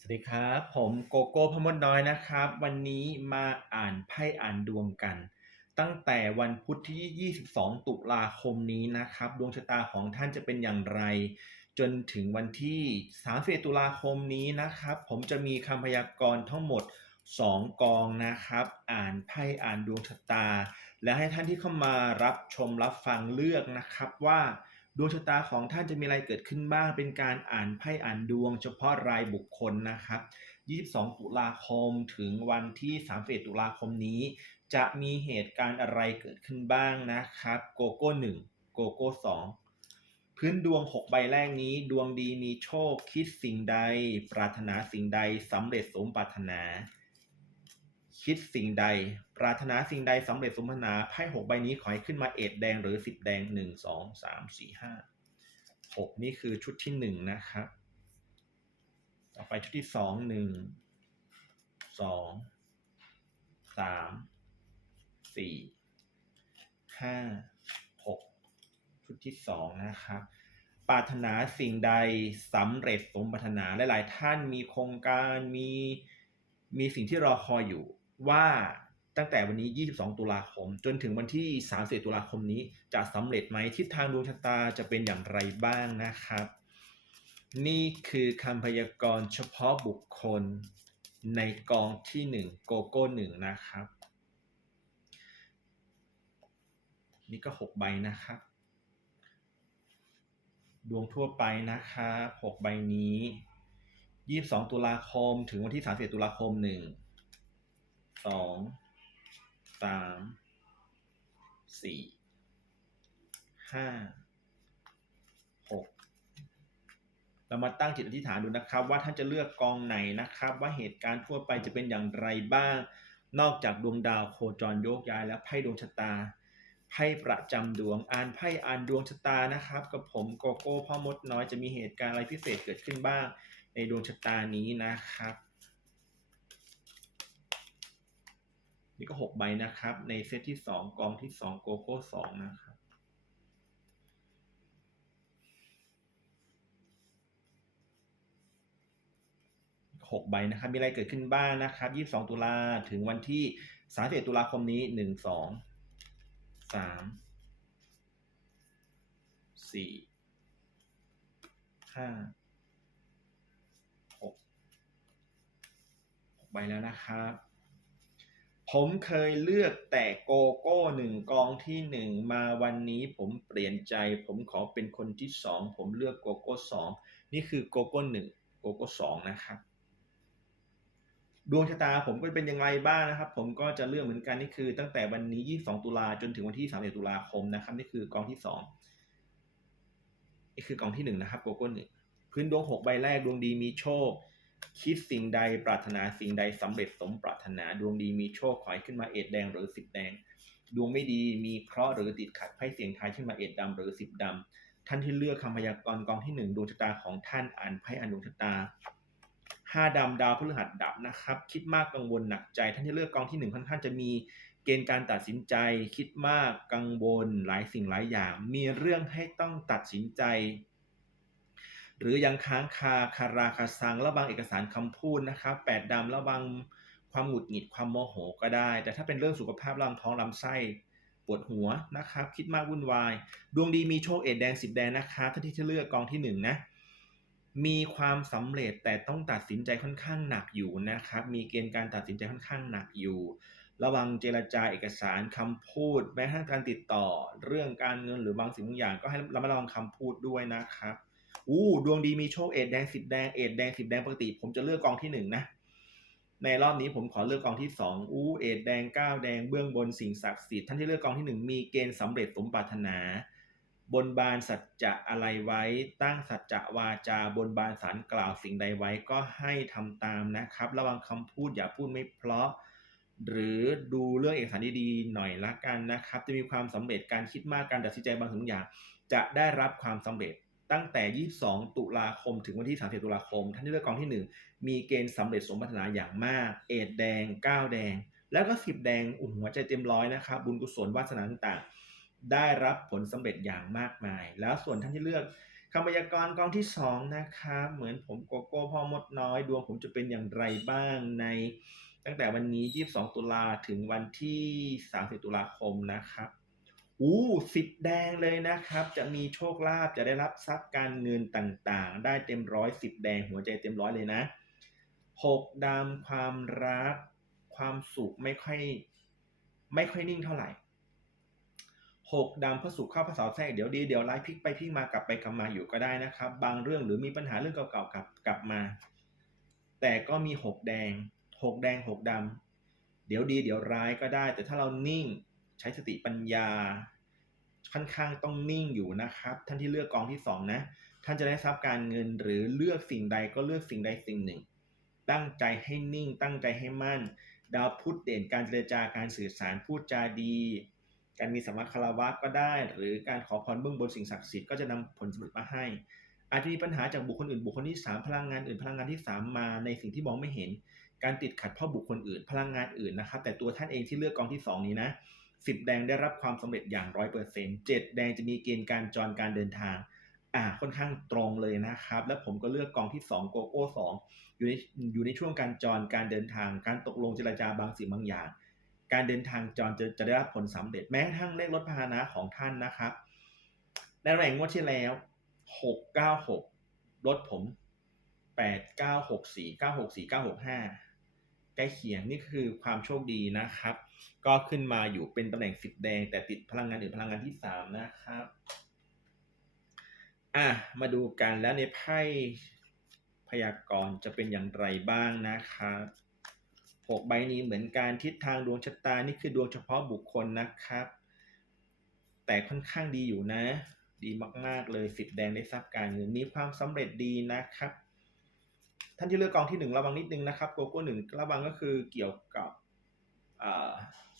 สวัสดีครับ ผมโกโก้พมดน้อยนะครับ วันนี้มาอ่านไพ่อ่านดวงกัน ตั้งแต่วันพุธที่ 22 ตุลาคมนี้นะครับ ดวงชะตาของท่านจะเป็นอย่างไร จนถึงวันที่31ตุลาคมนี้นะครับ ผมจะมีคำพยากรณ์ทั้งหมด 2 กองนะครับ อ่านไพ่อ่านดวงชะตา และให้ท่านที่เข้ามารับชมรับฟังเลือกนะครับว่า ดวงชะตาของท่านจะมีอะไรเกิดขึ้นบ้าง เป็นการอ่านไพ่อ่านดวงเฉพาะรายบุคคลนะครับ 22 ตุลาคมถึงวันที่ 31 ตุลาคมนี้ จะมีเหตุการณ์อะไรเกิดขึ้นบ้างนะครับ โกโก้1โกโก้2พื้นดวง 6 ใบแรกนี้ ดวงดีมีโชคคิดสิ่งใด ปรารถนาสิ่งใดสำเร็จสมปรารถนา คิดสิ่งใด ปรารถนาสิ่งใดสำเร็จสมปรารถนาไพ่หกใบนี้ขอให้ขึ้นมาเอ็ดแดงหรือสิบแดงหนึ่งสองสามสี่ห้าหกนี่คือชุดที่หนึ่งนะครับ ต่อไปชุดที่สองหนึ่งสองสามสี่ห้าหกชุดที่สองนะครับปรารถนาสิ่งใดสำเร็จสมปรารถนาหลาย ๆ ท่านมีโครงการมีมีสิ่งที่รอคอยอยู่ ว่าตั้งแต่วันนี้ 22 ตุลาคม จนถึงวันที่31ตุลาคมนี้จะสำเร็จไหมทิศทางดวงชะตาจะเป็นอย่างไรบ้างนะครับ นี่คือคำพยากรณ์เฉพาะบุคคลในกองที่ 1 โกโก้1นะครับ นี่ก็ 6 ใบนะครับ ดวงทั่วไปนะครับ6ใบนี้ 22 ตุลาคมถึงวันที่ 31 ตุลาคม 1 2 3 4 5 6เรามาตั้งจิตอธิษฐานดูนะครับ ว่าท่านจะเลือกกองไหนนะครับ ว่าเหตุการณ์ทั่วไปจะเป็นอย่างไรบ้าง นอกจากดวงดาวโคจรโยกย้ายและไพ่ดวงชะตาไพ่ประจำดวงอ่านไพ่อ่านดวงชะตานะครับ กับผมโกโก้พ่อมดน้อยจะมีเหตุการณ์อะไรพิเศษเกิดขึ้นบ้าง ในดวงชะตานี้นะครับ นี่ก็หกใบนะครับ ในเซตที่สองกองที่สองโกโก้สองนะครับหกใบนะครับ มีอะไรเกิดขึ้นบ้างนะครับยี่สองตุลาถึงวันที่สามสิบตุลาคมนี้หนึ่งสองสามสี่ห้าหกหกใบแล้วนะครับ ผมเคยเลือกแต่โกโก้หนึ่งกองที่หนึ่งมาวันนี้ผมเปลี่ยนใจ ผมขอเป็นคนที่สองผมเลือกโกโก้สองนี่คือโกโก้หนึ่งโกโก้สองนะครับดวงชะตาผมก็เป็นยังไงบ้างนะครับ ผมก็จะเลือกเหมือนกันนี่คือ ตั้งแต่วันนี้ 22 ตุลาจนถึงวันที่31ตุลาคมนะครับ นี่คือกองที่สองนี่คือกองที่หนึ่งนะครับโกโก้หนึ่งพื้นดวงหกใบแรกดวงดีมีโชค คิดสิ่งใดปรารถนาสิ่งใดสำเร็จสมปรารถนาดวงดีมีโชคขอให้ขึ้นมาเอ็ดแดงหรือสิบแดง ดวงไม่ดีมีเคราะห์หรือติดขัดไพ่เสียงทายขึ้นมาเอ็ดดำหรือสิบดำท่านที่เลือกคำพยากรณ์กองที่หนึ่งดวงชะตาของท่านอ่านไพ่อ่านดวงชะตาห้าดำดาวพฤหัสดับนะครับ คิดมากกังวลหนักใจ ท่านที่เลือกกองที่หนึ่งค่อนข้างจะมีเกณฑ์การตัดสินใจ คิดมากกังวลหลายสิ่งหลายอย่าง มีเรื่องให้ต้องตัดสินใจ หรือยังค้างคาคาราคาซังระวังเอกสารคำพูดนะครับแปดดำระวังความหงุดหงิดความโมโหก็ได้ แต่ถ้าเป็นเรื่องสุขภาพลำท้องลำไส้ปวดหัวนะครับ คิดมากวุ่นวาย ดวงดีมีโชคเอ็ดแดงสิบแดงนะครับท่านที่จะเลือกกองที่หนึ่งนะมีความสำเร็จแต่ต้องตัดสินใจค่อนข้างหนักอยู่นะครับ มีเกณฑ์การตัดสินใจค่อนข้างหนักอยู่ ระวังเจรจาเอกสารคำพูด แม้กระทั่งการติดต่อ เรื่องการเงินหรือบางสิ่งบางอย่างก็ให้ระมัดระวังคำพูดด้วยนะครับ อู้ดวงดีมีโชคเอ็ดแดงสิบแดงเอ็ดแดงสิบแดงปกติ ผมจะเลือกกองที่หนึ่งนะ ในรอบนี้ผมขอเลือกกองที่สองอู้เอ็ดแดงเก้าแดงเบื้องบนสิ่งศักดิ์สิทธิ์ท่านที่เลือกกองที่หนึ่งมีเกณฑ์สำเร็จสมปรารถนา บนบานสัจจะอะไรไว้ ตั้งสัจจะวาจาบนบานสารกล่าวสิ่งใดไว้ก็ให้ทำตามนะครับ ระวังคำพูดอย่าพูดไม่เพราะหรือดูเรื่องเอกสารดีๆหน่อยละกันนะครับ จะมีความสำเร็จการคิดมากการตัดสินใจบางสิ่งบางอย่าง จะได้รับความสำเร็จ ตั้งแต่ 22 ตุลาคม ถึงวันที่ 30 ตุลาคม ท่านที่เลือกกองที่ 1 มีเกณฑ์สำเร็จสมปรารถนาอย่างมาก เอดแดง 9 แดง แล้วก็ 10 แดงอุ่นหัวใจเต็มร้อยนะครับบุญกุศลวาสนาต่างๆ ได้รับผลสำเร็จอย่างมากมาย แล้วส่วนท่านที่เลือกคำพยากรณ์กองที่สองนะครับ เหมือนผมโกโก้พ่อมดน้อย ดวงผมจะเป็นอย่างไรบ้างใน ตั้งแต่วันนี้ 22 ตุลาถึงวันที่ 30 ตุลาคมนะครับ อู้สิบแดงเลยนะครับ จะมีโชคลาภจะได้รับทรัพย์การเงินต่างๆ ได้เต็มร้อยสิบแดงหัวใจเต็มร้อยเลยนะหกดำความรัก ความสุขไม่ค่อยไม่ค่อยนิ่งเท่าไหร่หกดำพระสุขเข้าพระเสาแทรกเดี๋ยวดีเดี๋ยวไล่พลิกไปพลิกมากลับไปกลับมาอยู่ก็ได้นะครับ บางเรื่องหรือมีปัญหาเรื่องเก่าๆกลับกลับมา แต่ก็มีหกแดงหกแดงหกดำเดี๋ยวดีเดี๋ยวร้ายก็ได้ แต่ถ้าเรานิ่ง ใช้สติปัญญา ค่อนข้างต้องนิ่งอยู่นะครับ ท่านที่เลือกกองที่สองนะท่านจะได้ทรัพย์การเงินหรือเลือกสิ่งใดก็เลือกสิ่งใดสิ่งหนึ่ง ตั้งใจให้นิ่ง ตั้งใจให้มั่น ดาวพุธเด่นการเจรจาการสื่อสารพูดจาดี การมีสมมาคารวะก็ได้ หรือการขอพรเบื้องบนสิ่งศักดิ์สิทธิ์ก็จะนำผลสำเร็จมาให้ อาจจะมีปัญหาจากบุคคลอื่นบุคคลที่ 3 พลังงานอื่นพลังงานที่ 3 มาในสิ่งที่มองไม่เห็นการติดขัดเพราะบุคคลอื่น พลังงานอื่นนะครับ แต่ตัวท่านเองที่เลือกกองที่ 2 นี้นะ สิบแดงได้รับความสำเร็จอย่างร้อยเปอร์เซ็นต์เจ็ดแดงจะมีเกณฑ์การจรการเดินทาง อ่าค่อนข้างตรงเลยนะครับ และผมก็เลือกกองที่2โกโก้สองอยู่ในอยู่ในช่วงการจรการเดินทาง การตกลงเจรจาบางสิ่งบางอย่าง การเดินทางจรจะจะได้รับผลสำเร็จแม้กระทั่งเลขรถพาหนะของท่านนะครับในแรงงวดที่แล้วหกเก้าหกรถผมแปดเก้าหกสี่เก้าหกสี่เก้าหกห้า ใกล้เคียงนี่คือความโชคดีนะครับ ก็ขึ้นมาอยู่เป็นตำแหน่งสิบแดง แต่ติดพลังงานอื่นพลังงานที่สามนะครับอะมาดูกันแล้วในไพ่พยากรณ์จะเป็นอย่างไรบ้างนะครับหกใบนี้เหมือนการทิศทางดวงชะตานี่คือดวงเฉพาะบุคคลนะครับ แต่ค่อนข้างดีอยู่นะ ดีมาก ๆ เลยสิบแดงได้ทรัพย์การเงินมีความสำเร็จดีนะครับ ท่านที่เลือกกองที่หนึ่งระวังนิดนึงนะครับโกโก้หนึ่งระวังก็คือเกี่ยวกับ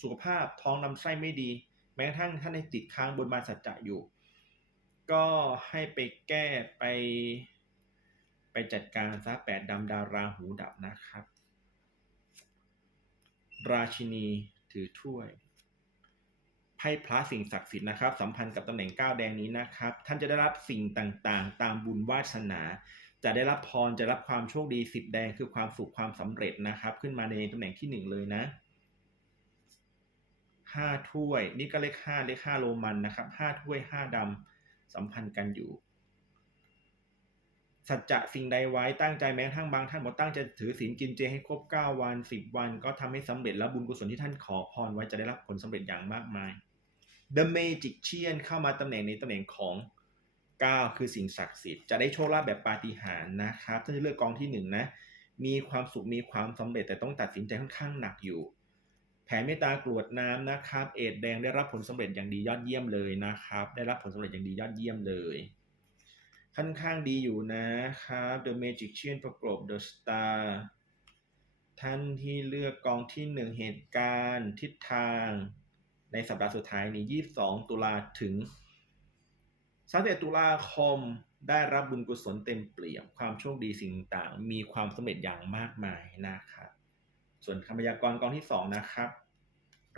สุขภาพท้องลำไส้ไม่ดี แม้กระทั่งท่านในติดค้างบนบานสัจจะอยู่ ก็ให้ไปแก้ไป ไปจัดการซะแปดดำดาราหูดับนะครับ ราชินีถือถ้วยไพ่พระสิ่งศักดิ์สิทธิ์นะครับ สัมพันธ์กับตำแหน่งก้าวแดงนี้นะครับ ท่านจะได้รับสิ่งต่างๆ ตามบุญวาสนา จะได้รับพรจะรับความโชคดีสิบแดงคือความสุขความสำเร็จนะครับ ขึ้นมาในตำแหน่งที่หนึ่งเลยนะห้าถ้วย นี่ก็เลขห้าเลขห้าโรมันนะครับห้าถ้วยห้าดำสัมพันธ์กันอยู่ สัจจะสิ่งใดไว้ตั้งใจแม้ทั้งบางท่านบอกตั้งใจถือศีลกินเจให้ครบ9วัน10วัน ก็ทำให้สำเร็จแล้วบุญกุศลที่ท่านขอพรไว้จะได้รับผลสำเร็จอย่างมากมาย The Magician เข้ามาตำแหน่งในตำแหน่งของ 9 คือสิ่งศักดิ์สิทธิ์จะได้โชคลาภแบบปาฏิหาริย์นะครับถ้าจะเลือกกองที่1นะมีความสุขมีความสำเร็จแต่ต้องตัดสินใจค่อนข้างหนักอยู่ แผ่เมตตากรวดน้ำนะครับ เอดแดงได้รับผลสำเร็จอย่างดียอดเยี่ยมเลยนะครับ ได้รับผลสำเร็จอย่างดียอดเยี่ยมเลยค่อนข้างดีอยู่นะครับ The Magician ประกบ The Star ท่านที่เลือกกองที่หนึ่งเหตุการณ์ ทิศทาง ในสัปดาห์สุดท้ายนี้ 22 ตุลาถึง 31ตุลาคมได้รับบุญกุศลเต็มเปี่ยม ความโชคดีสิ่งต่างมีความสำเร็จอย่างมากมายนะครับ ส่วนคำพยากรณ์กองที่สองนะครับ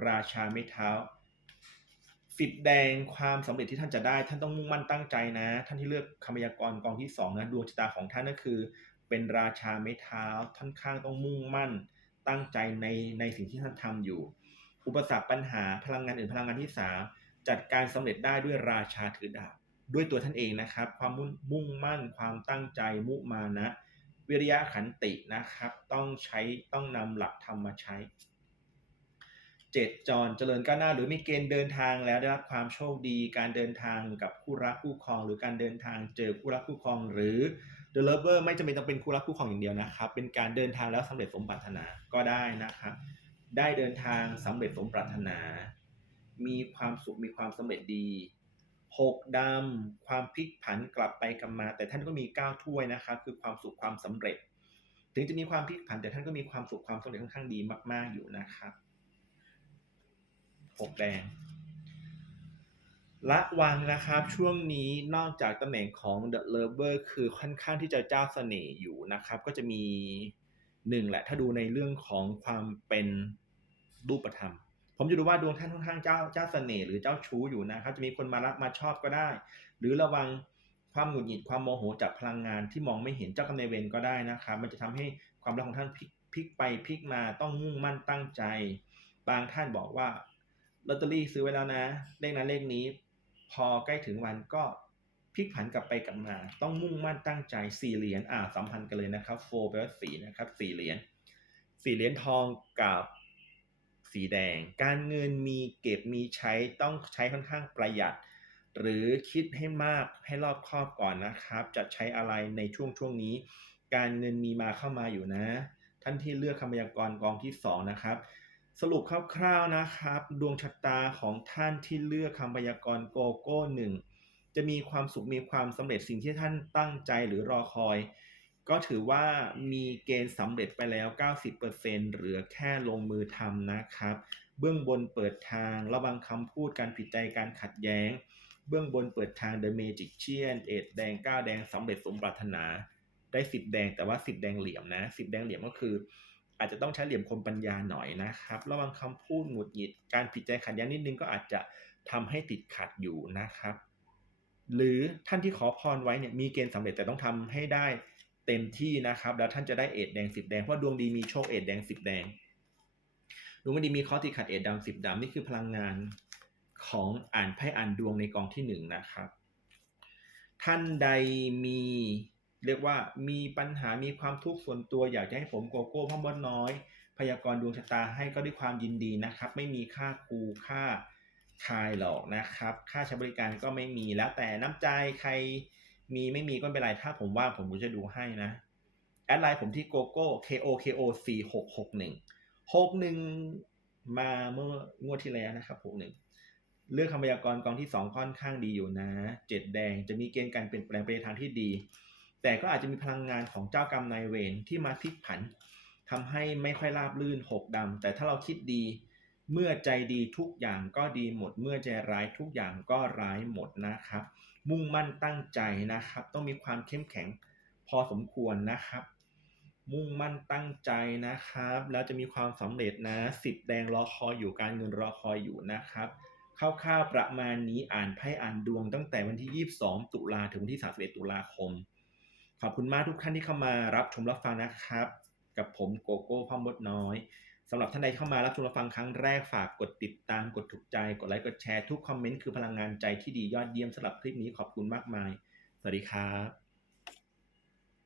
ราชาไม่เท้าสิบแดงความสำเร็จที่ท่านจะได้ ท่านต้องมุ่งมั่นตั้งใจนะ ท่านที่เลือกคำพยากรณ์กองที่สองนะดวงชะตาของท่านก็คือ เป็นราชาไม่เท้าท่านข้างต้องมุ่งมั่น ตั้งใจในในสิ่งที่ท่านทำอยู่ อุปสรรคปัญหาพลังงานอื่นพลังงานที่สาจัดการสำเร็จได้ด้วยราชาถือดาบ ด้วยตัวท่านเองนะครับ ความมุ่งมั่นความตั้งใจมุมานะ วิริยะขันตินะครับ ต้องใช้ต้องนำหลักธรรมมาใช้เจ็ดจรเจริญก้าวหน้าหรือมีเกณฑ์เดินทางแล้วได้รับความโชคดี การเดินทางกับคู่รักคู่ครอง หรือการเดินทางเจอคู่รักคู่ครอง หรือ The Lover ไม่จำเป็นต้องเป็นคู่รักคู่ครองอย่างเดียวนะครับ เป็นการเดินทางแล้วสำเร็จสมปรารถนาก็ได้นะครับ ได้เดินทางสำเร็จสมปรารถนา มีความสุขมีความสำเร็จดี หกดำความพลิกผันกลับไปกลับมา แต่ท่านก็มีเก้าถ้วยนะครับ คือความสุขความสำเร็จ ถึงจะมีความพลิกผันแต่ท่านก็มีความสุขความสำเร็จค่อนข้างดีมาก ๆอยู่นะครับหกแดงละวังนะครับช่วงนี้นอกจากตำแหน่งของ The Lover คือค่อนข้างที่จะเจ้าเสน่ห์อยู่นะครับ ก็จะมีหนึ่งแหละถ้าดูในเรื่องของความเป็นรูปธรรม ผมจะดูว่าดวงท่านค่อนข้างเจ้าเจ้าเสน่ห์หรือเจ้าชู้อยู่นะครับจะมีคนมารักมาชอบก็ได้ หรือระวังความหงุดหงิดความโมโหจากพลังงานที่มองไม่เห็นเจ้ากรรมนายเวรก็ได้นะครับ มันจะทำให้ความรักของท่านพลิกพลิกไปพลิกมาต้องมุ่งมั่นตั้งใจ บางท่านบอกว่าลอตเตอรี่ซื้อไว้แล้วนะ เลขนั้นเลขนี้ พอใกล้ถึงวันก็พลิกผันกลับไปกลับมา ต้องมุ่งมั่นตั้งใจสี่เหรียญอ่าสัมพันธ์กันเลยนะครับโฟแปลว่าสี่นะครับสี่เหรียญสี่เหรียญทองกับ สีแดง การเงินมีเก็บมีใช้ต้องใช้ค่อนข้างประหยัด หรือคิดให้มากให้รอบคอบก่อนนะครับ จะใช้อะไรในช่วงช่วงนี้ การเงินมีมาเข้ามาอยู่นะ ท่านที่เลือกคำพยากรณ์กองที่สองนะครับ สรุปคร่าวๆนะครับ ดวงชะตาของท่านที่เลือกคำพยากรณ์โกโก้หนึ่งจะมีความสุขมีความสำเร็จสิ่งที่ท่านตั้งใจหรือรอคอย ก็ถือว่ามีเกณฑ์สำเร็จไปแล้ว 90%เหลือแค่ลงมือทำนะครับ เบื้องบนเปิดทางระวังคำพูดการผิดใจการขัดแย้ง เบื้องบนเปิดทาง The Magician เอ็ดแดงก้าแดงสำเร็จสมปรารถนา ได้สิบแดงแต่ว่าสิบแดงเหลี่ยมนะสิบแดงเหลี่ยมก็คือ อาจจะต้องใช้เหลี่ยมคมปัญญาหน่อยนะครับ ระวังคำพูดหงุดหงิดการผิดใจขัดแย้งนิดนึงก็อาจจะทำให้ติดขัดอยู่นะครับ หรือท่านที่ขอพรไว้เนี่ยมีเกณฑ์สำเร็จแต่ต้องทำให้ได้ เต็มที่นะครับ แล้วท่านจะได้เอ็ดแดงสิบแดงเพราะดวงดีมีโชคเอ็ดแดงสิบแดงดวงไม่ดีมีข้อติดขัดเอ็ดดำสิบดำนี่คือพลังงานของอ่านไพ่อ่านดวงในกองที่หนึ่งนะครับ ท่านใดมีเรียกว่ามีปัญหามีความทุกข์ส่วนตัวอยากจะให้ผมโกโก้พ่อมดน้อย พยากรณ์ดวงชะตาให้ก็ด้วยความยินดีนะครับ ไม่มีค่าครูค่าคายหรอกนะครับ ค่าใช้บริการก็ไม่มีแล้วแต่น้ำใจใคร มีไม่มีก็ไม่เป็นไร ถ้าผมว่างผมก็จะดูให้นะ แอดไลน์ผมที่โกโก้ K O K O 4 6 6 1 6 1มาเมื่องวดที่แล้วนะครับ6 1เลือกคำพยากรณ์กองที่2ค่อนข้างดีอยู่นะเจ็ดแดงจะมีเกณฑ์การเปลี่ยนแปลงไปในทางที่ดี แต่ก็อาจจะมีพลังงานของเจ้ากรรมนายเวรที่มาพลิกผันทำให้ไม่ค่อยราบลื่นหกดำแต่ถ้าเราคิดดีเมื่อใจดีทุกอย่างก็ดีหมด เมื่อใจร้ายทุกอย่างก็ร้ายหมดนะครับ มุ่งมั่นตั้งใจนะครับ ต้องมีความเข้มแข็งพอสมควรนะครับ มุ่งมั่นตั้งใจนะครับ แล้วจะมีความสำเร็จนะสิบแดงรอคอยอยู่การเงินรอคอยอยู่นะครับคร่าวๆประมาณนี้อ่านไพ่อ่านดวงตั้งแต่วันที่ 22 ตุลาถึงวันที่ 31 ตุลาคม ขอบคุณมากทุกท่านที่เข้ามารับชมรับฟังนะครับ กับผมโกโก้พ่อมดน้อย สำหรับท่านใดเข้ามารับชมรับฟังครั้งแรกฝากกดติดตามกดถูกใจ กดไลค์กดแชร์ทุกคอมเมนต์คือพลังงานใจที่ดียอดเยี่ยมสำหรับคลิปนี้ขอบคุณมากมาย สวัสดีครับ